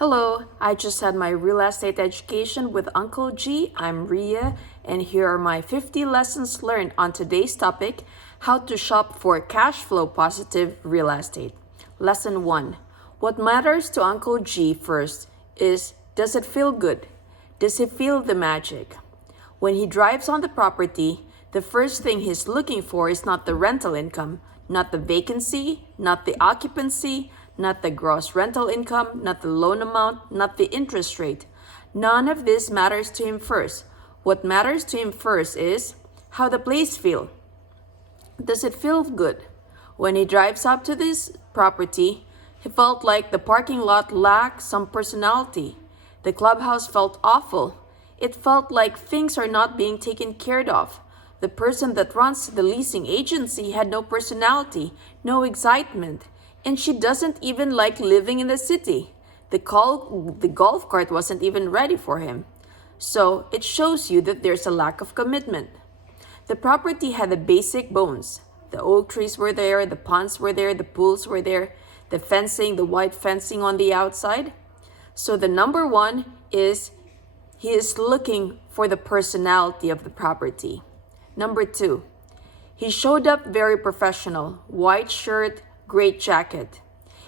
Hello, I just had my real estate education with Uncle G. I'm Ria, and here are my 50 lessons learned on today's topic, how to shop for cash flow positive real estate. Lesson 1. What matters to Uncle G first is, does it feel good? Does he feel the magic? When he drives on the property, the first thing he's looking for is not the rental income, not the vacancy, not the occupancy, not the gross rental income, not the loan amount, not the interest rate. None of this matters to him first. What matters to him first is how the place feels. Does it feel good? When he drives up to this property, he felt like the parking lot lacked some personality. The clubhouse felt awful. It felt like things are not being taken care of. The person that runs the leasing agency had no personality, no excitement, and she doesn't even like living in the city. The golf cart wasn't even ready for him. So it shows you that there's a lack of commitment. The property had the basic bones. The oak trees were there, the ponds were there, the pools were there, the fencing, the white fencing on the outside. So the number one is he is looking for the personality of the property. Number 2, he showed up very professional, white shirt, great jacket.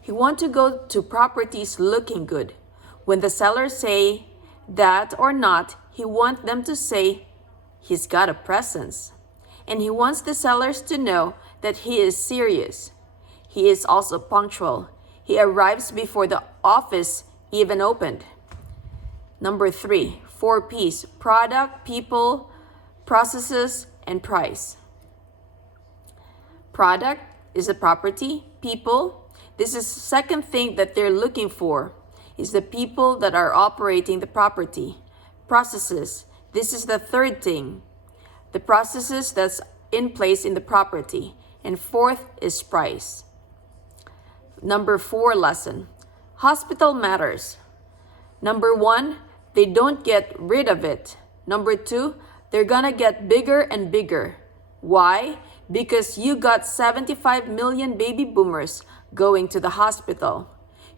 He wants to go to properties looking good. When the sellers say that or not, he wants them to say he's got a presence. And he wants the sellers to know that he is serious. He is also punctual. He arrives before the office even opened. Number 3, 4 P's: product, people, processes, and price. Product is the property. People, this is the second thing that they're looking for, is the people that are operating the property. Processes, this is the third thing, the processes that's in place in the property. And fourth is price. Number 4 lesson, hospital matters. Number 1, they don't get rid of it. Number 2, they're gonna get bigger and bigger. Why? Because you got 75 million baby boomers going to the hospital.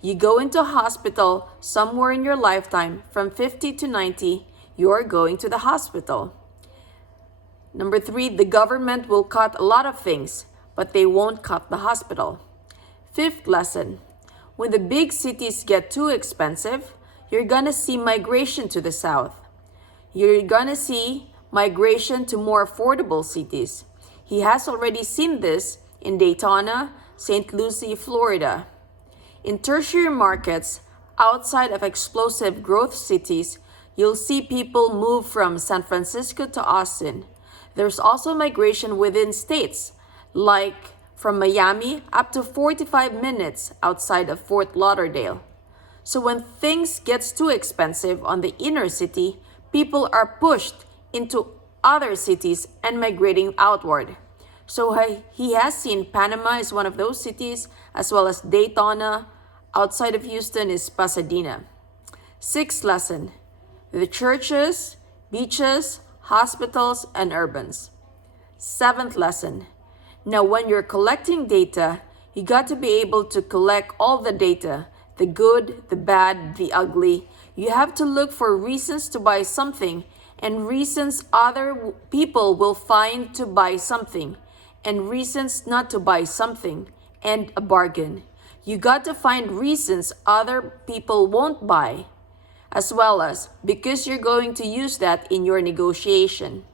You go into hospital somewhere in your lifetime from 50 to 90, you're going to the hospital. Number 3, the government will cut a lot of things, but they won't cut the hospital. 5th lesson, when the big cities get too expensive, you're gonna see migration to the south. You're gonna see migration to more affordable cities. He has already seen this in Daytona, St. Lucie, Florida. In tertiary markets, outside of explosive growth cities, you'll see people move from San Francisco to Austin. There's also migration within states, like from Miami up to 45 minutes outside of Fort Lauderdale. So when things gets too expensive on the inner city, people are pushed into other cities and migrating outward. So he has seen Panama is one of those cities, as well as Daytona. Outside of Houston is Pasadena. 6th lesson, the churches, beaches, hospitals, and urbans. 7th lesson, now when you're collecting data, you got to be able to collect all the data, the good, the bad, the ugly. You have to look for reasons to buy something and reasons other people will find to buy something, and reasons not to buy something, and a bargain. You got to find reasons other people won't buy, as well as because you're going to use that in your negotiation.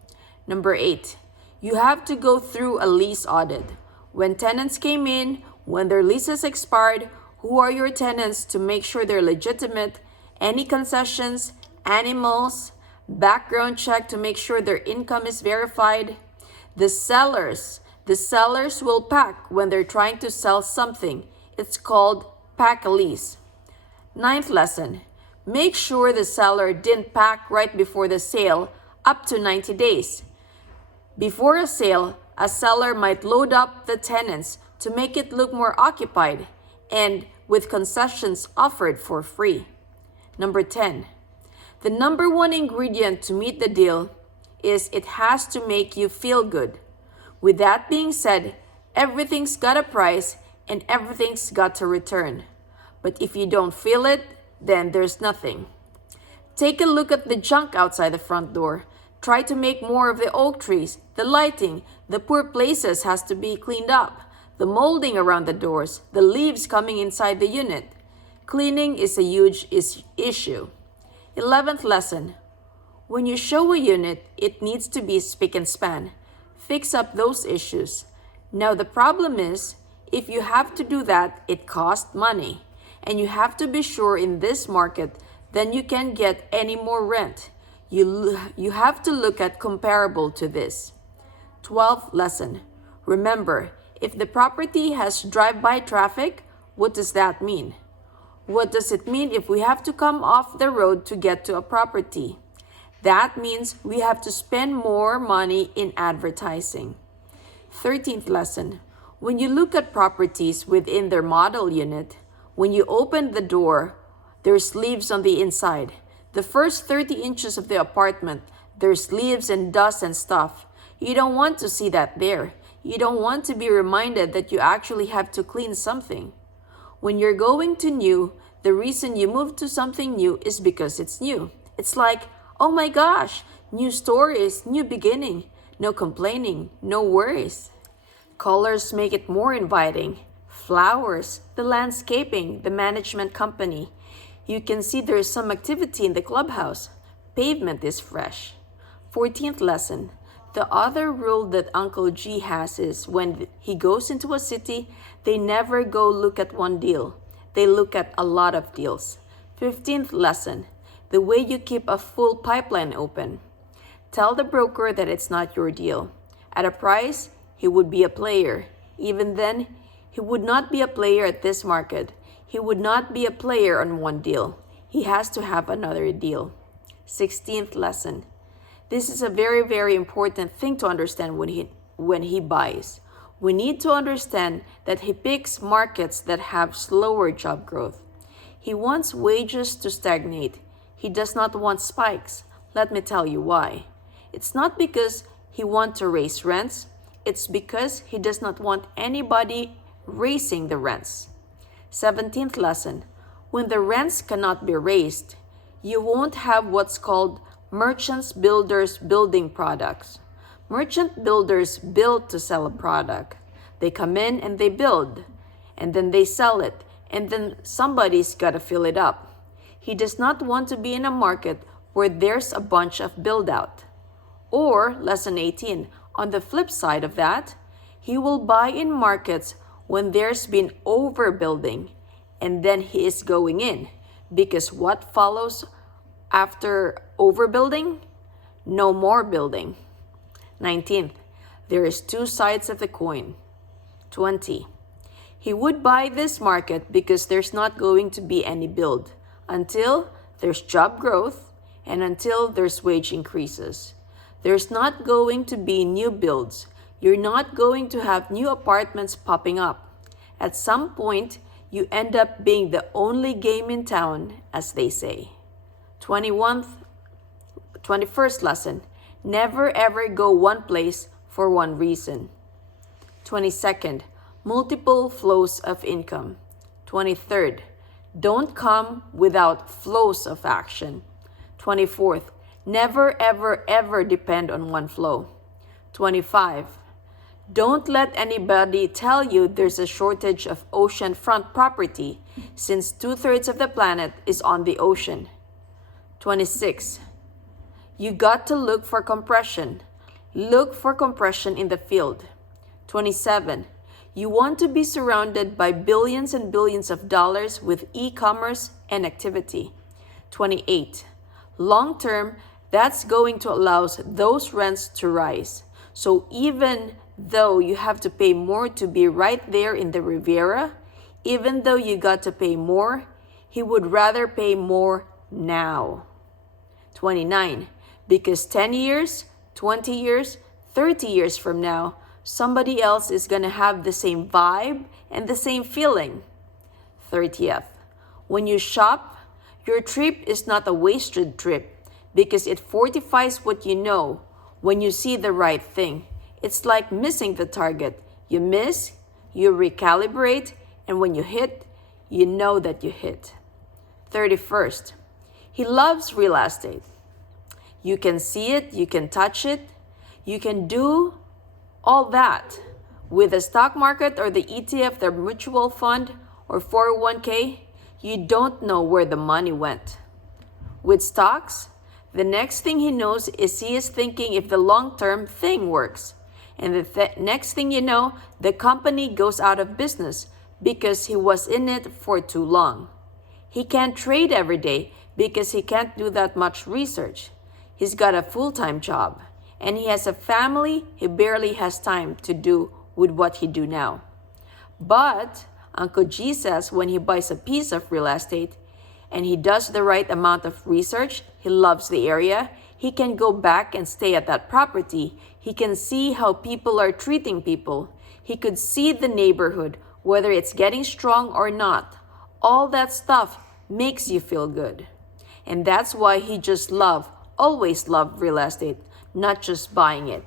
Number 8, you have to go through a lease audit. When tenants came in, when their leases expired, who are your tenants to make sure they're legitimate, any concessions, animals, background check to make sure their income is verified. The sellers will pack when they're trying to sell something. It's called pack a lease. 9th lesson, make sure the seller didn't pack right before the sale up to 90 days. Before a sale, a seller might load up the tenants to make it look more occupied and with concessions offered for free. Number 10, the number 1 ingredient to meet the deal is it has to make you feel good. With that being said, everything's got a price and everything's got to return. But if you don't feel it, then there's nothing. Take a look at the junk outside the front door. Try to make more of the oak trees, the lighting, the poor places has to be cleaned up, the molding around the doors, the leaves coming inside the unit. Cleaning is a huge issue. 11th lesson. When you show a unit, it needs to be spick and span. Fix up those issues. Now the problem is, if you have to do that, it costs money. And you have to be sure in this market, then you can get any more rent. You have to look at comparable to this. 12th lesson. Remember, if the property has drive-by traffic, what does that mean? What does it mean if we have to come off the road to get to a property? That means we have to spend more money in advertising. 13th lesson. When you look at properties within their model unit, when you open the door, there's leaves on the inside. The first 30 inches of the apartment, there's leaves and dust and stuff. You don't want to see that there. You don't want to be reminded that you actually have to clean something. When you're going to new, the reason you move to something new is because it's new. It's like, oh my gosh, new stories, new beginning, no complaining, no worries. Colors make it more inviting. Flowers, the landscaping, the management company. You can see there is some activity in the clubhouse. Pavement is fresh. 14th lesson. The other rule that Uncle G has is when he goes into a city, they never go look at one deal. They look at a lot of deals. 15th lesson. The way you keep a full pipeline open. Tell the broker that it's not your deal. At a price, he would be a player. Even then, he would not be a player at this market. He would not be a player on one deal. He has to have another deal. 16th lesson. This is a very, very important thing to understand when he buys. We need to understand that he picks markets that have slower job growth. He wants wages to stagnate. He does not want spikes. Let me tell you why. It's not because he wants to raise rents. It's because he does not want anybody raising the rents. 17th lesson. When the rents cannot be raised, you won't have what's called merchants builders building products. Merchant builders build to sell a product. They come in and they build, and then they sell it, and then somebody's got to fill it up. He does not want to be in a market where there's a bunch of build out. Or, lesson 18, on the flip side of that, he will buy in markets when there's been overbuilding, and then he is going in. Because what follows after overbuilding? No more building. 19th, there is two sides of the coin. 20, he would buy this market because there's not going to be any build until there's job growth and until there's wage increases. There's not going to be new builds. You're not going to have new apartments popping up. At some point, you end up being the only game in town, as they say. 21st lesson. Never ever go one place for one reason. 22nd. Multiple flows of income. 23rd. Don't come without flows of action. 24th. Never ever ever depend on one flow. 25. Don't let anybody tell you there's a shortage of oceanfront property since 2/3 of the planet is on the ocean. 26. You got to look for compression. Look for compression in the field. 27. You want to be surrounded by billions and billions of dollars with e-commerce and activity. 28. Long term, that's going to allow those rents to rise. So even though you have to pay more to be right there in the Riviera, even though you got to pay more, he would rather pay more now. 29. Because 10 years, 20 years, 30 years from now, somebody else is going to have the same vibe and the same feeling. 30th. When you shop, your trip is not a wasted trip because it fortifies what you know when you see the right thing. It's like missing the target. You miss, you recalibrate, and when you hit, you know that you hit. 31st, he loves real estate. You can see it, you can touch it, you can do all that. With the stock market or the ETF, the mutual fund or 401k, you don't know where the money went. With stocks, the next thing he knows is he is thinking if the long-term thing works. And the next thing you know, the company goes out of business because he was in it for too long. He can't trade every day because he can't do that much research. He's got a full-time job, and he has a family he barely has time to do with what he do now. But Uncle G says when he buys a piece of real estate and he does the right amount of research, he loves the area, he can go back and stay at that property. He can see how people are treating people. He could see the neighborhood, whether it's getting strong or not. All that stuff makes you feel good. And that's why he just always loved real estate, not just buying it,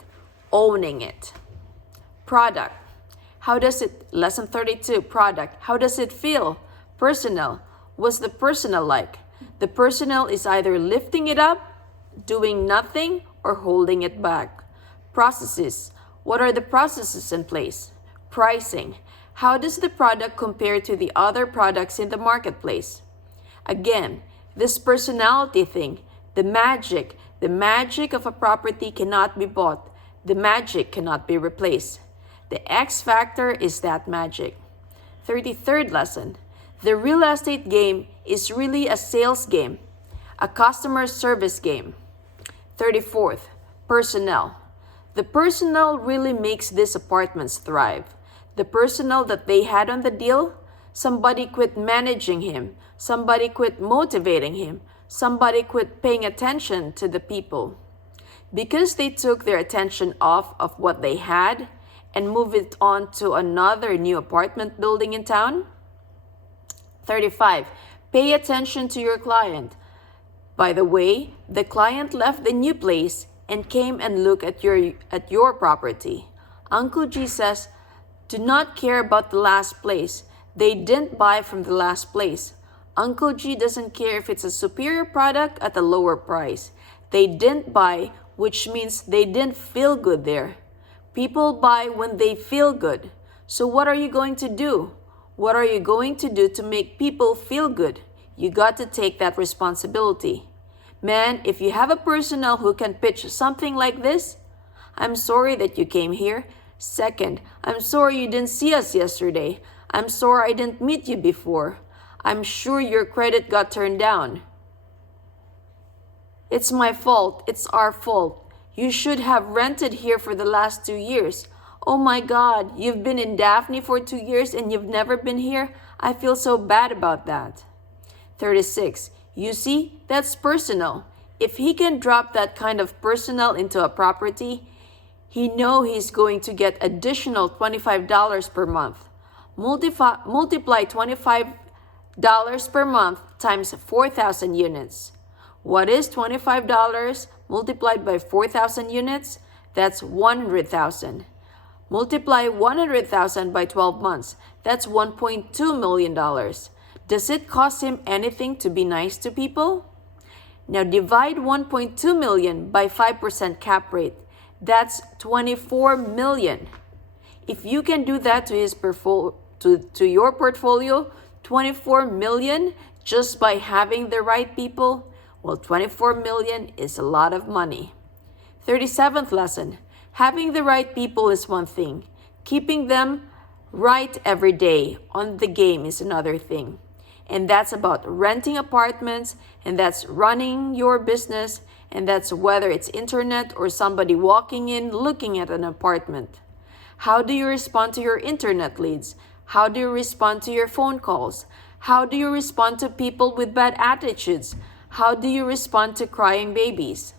owning it. Product. Lesson 32, product. How does it feel? Personal. What's the personal like? The personal is either lifting it up, doing nothing, or holding it back. Processes. What are the processes in place? Pricing. How does the product compare to the other products in the marketplace? Again, this personality thing, the magic of a property cannot be bought. The magic cannot be replaced. The X factor is that magic. 33rd lesson. The real estate game is really a sales game, a customer service game. 34th, personnel. The personnel really makes these apartments thrive. The personnel that they had on the deal, somebody quit managing him, somebody quit motivating him, somebody quit paying attention to the people. Because they took their attention off of what they had and moved it on to another new apartment building in town. 35, pay attention to your client. By the way, the client left the new place and came and looked at your property. Uncle G says, do not care about the last place. They didn't buy from the last place. Uncle G doesn't care if it's a superior product at a lower price. They didn't buy, which means they didn't feel good there. People buy when they feel good. So what are you going to do? What are you going to do to make people feel good? You got to take that responsibility. Man, if you have a personnel who can pitch something like this, I'm sorry that you came here. Second, I'm sorry you didn't see us yesterday. I'm sorry I didn't meet you before. I'm sure your credit got turned down. It's my fault. It's our fault. You should have rented here for the last 2 years. Oh my God, you've been in Daphne for 2 years and you've never been here? I feel so bad about that. 36. You see, that's personal. If he can drop that kind of personal into a property, he know he's going to get additional $25 per month. Multiply $25 per month times 4,000 units. What is $25 multiplied by 4,000 units? That's 100,000. Multiply 100,000 by 12 months. That's $1.2 million. Does it cost him anything to be nice to people? Now divide 1.2 million by 5% cap rate. That's 24 million. If you can do that to your portfolio, 24 million just by having the right people, well, 24 million is a lot of money. 37th lesson. Having the right people is one thing. Keeping them right every day on the game is another thing. And that's about renting apartments, and that's running your business, and that's whether it's internet or somebody walking in looking at an apartment. How do you respond to your internet leads? How do you respond to your phone calls? How do you respond to people with bad attitudes? How do you respond to crying babies?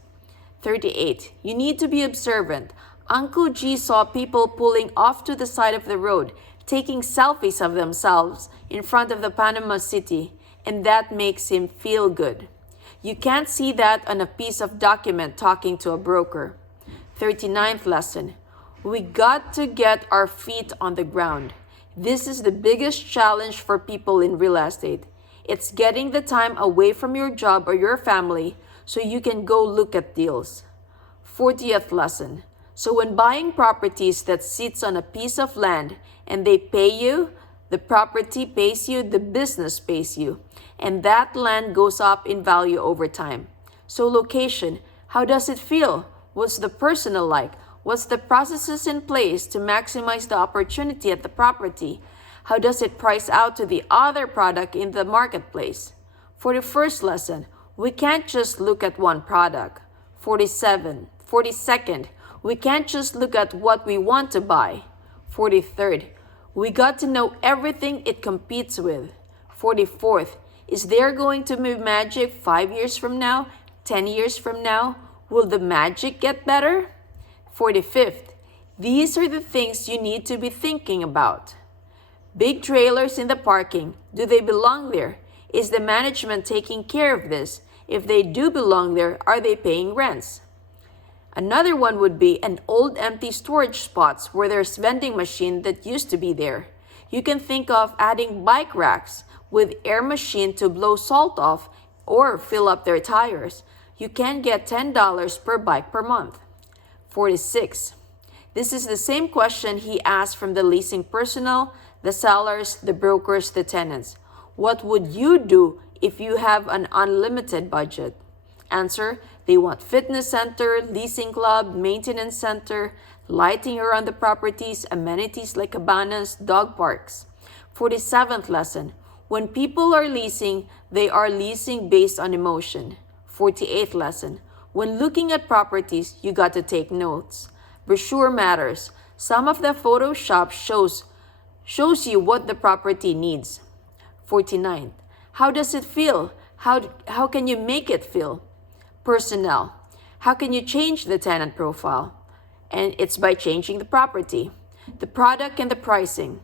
38. You need to be observant. Uncle G saw people pulling off to the side of the road, taking selfies of themselves in front of the Panama City, and that makes him feel good. You can't see that on a piece of document talking to a broker. 39th lesson. We got to get our feet on the ground. This is the biggest challenge for people in real estate. It's getting the time away from your job or your family so you can go look at deals. 40th lesson. So when buying properties that sits on a piece of land and they pay you, the property pays you, the business pays you, and that land goes up in value over time. So location, how does it feel? What's the personnel like? What's the processes in place to maximize the opportunity at the property? How does it price out to the other product in the marketplace? For the first lesson, we can't just look at one product. 42nd, we can't just look at what we want to buy. 43rd, we got to know everything it competes with. 44th, is there going to be magic 5 years from now, 10 years from now? Will the magic get better? 45th, these are the things you need to be thinking about. Big trailers in the parking, do they belong there? Is the management taking care of this? If they do belong there, are they paying rents? Another one would be an old empty storage spots where there's vending machine that used to be there. You can think of adding bike racks with air machine to blow salt off or fill up their tires. You can get $10 per bike per month. 46. This is the same question he asked from the leasing personnel, the sellers, the brokers, the tenants. What would you do if you have an unlimited budget? Answer, they want fitness center, leasing club, maintenance center, lighting around the properties, amenities like cabanas, dog parks. 47th lesson, when people are leasing, they are leasing based on emotion. 48th lesson, when looking at properties, you got to take notes. Brochure matters. Some of the Photoshop shows you what the property needs. 49th, how does it feel? How can you make it feel? Personnel, how can you change the tenant profile? And it's by changing the property, the product, and the pricing.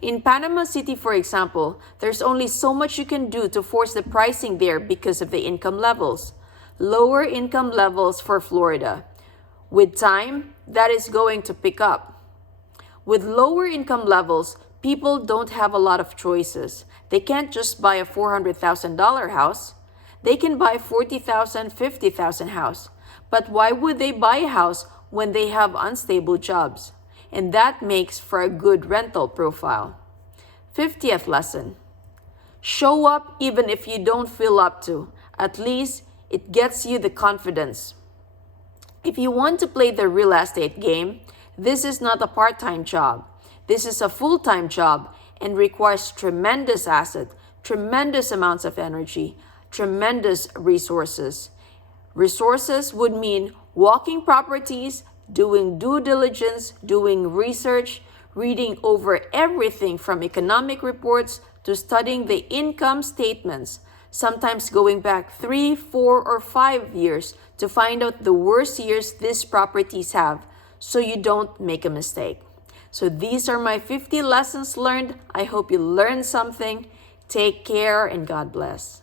In Panama City, for example, there's only so much you can do to force the pricing there because of the income levels. Lower income levels for Florida. With time, that is going to pick up. With lower income levels, people don't have a lot of choices. They can't just buy a $400,000 house. They can buy $40,000, $50,000 house. But why would they buy a house when they have unstable jobs? And that makes for a good rental profile. 50th lesson. Show up even if you don't feel up to. At least it gets you the confidence. If you want to play the real estate game, this is not a part-time job. This is a full-time job and requires tremendous asset, tremendous amounts of energy, tremendous resources. Resources would mean walking properties, doing due diligence, doing research, reading over everything from economic reports to studying the income statements, sometimes going back 3, 4, or 5 years to find out the worst years these properties have so you don't make a mistake. So these are my 50 lessons learned. I hope you learned something. Take care and God bless.